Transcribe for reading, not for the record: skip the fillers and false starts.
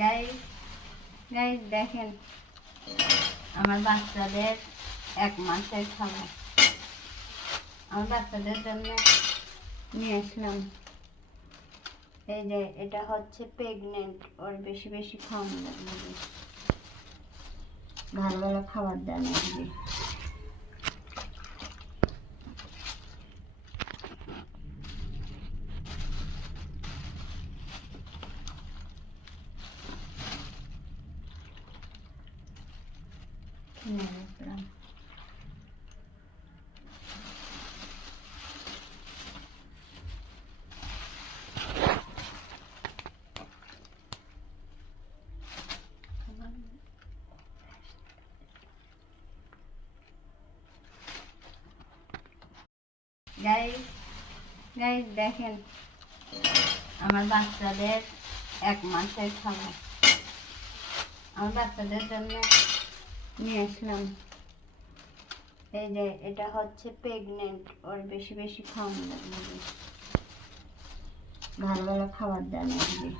Guys guys দেখেন আমার বাচ্চাদের 1 মাসের খাবার আমার বাচ্চাদের জন্য নিয়ে আসলাম। এই যে এটা হচ্ছে প্রেগনেন্ট, ওর বেশি বেশি খাওয়ানো লাগবে, ভালো ভালো খাবার দেন লাগবে। গাইস গাইস দেখেন আমার বাচ্চাদের 1 মাসের খাবার আমার বাচ্চাদের জন্য নিয়ে আসলাম। এই যে এটা হচ্ছে প্রেগনেন্ট, ওর বেশি বেশি খাওয়ানো লাগবে, ভালো ভালো খাবার দেন লাগবে।